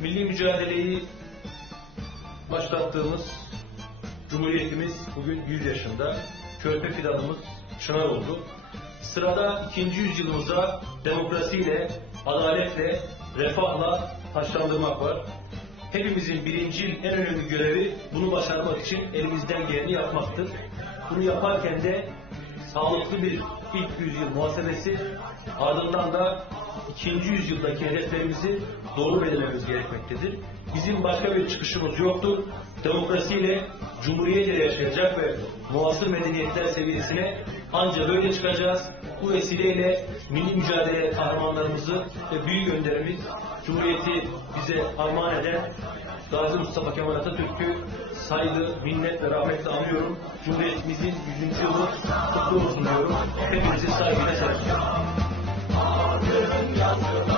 milli mücadeleyi başlattığımız Cumhuriyetimiz bugün 100 yaşında. Körpe fidanımız çınar oldu. Sırada ikinci yüzyılımıza demokrasiyle, adaletle, refahla taşlandırmak var. Hepimizin birinci en önemli görevi bunu başarmak için elimizden geleni yapmaktır. Bunu yaparken de sağlıklı bir ilk yüzyıl muhasebesi ardından da ikinci yüzyıldaki hedeflerimizi doğru belirlememiz gerekmektedir. Bizim başka bir çıkışımız yoktur. Demokrasiyle, cumhuriyetle yaşayacak ve muasır medeniyetler seviyesine ancak böyle çıkacağız. Bu vesileyle milli mücadele kahramanlarımızı ve büyük önderimiz Cumhuriyeti bize armağan eden Gazi Mustafa Kemal Atatürk'ü saygı, minnet ve rahmetle anıyorum. Cumhuriyetimizin 100. yılı kutlu olsun diyorum. Hepinizi saygıyla selamlıyorum. Shanti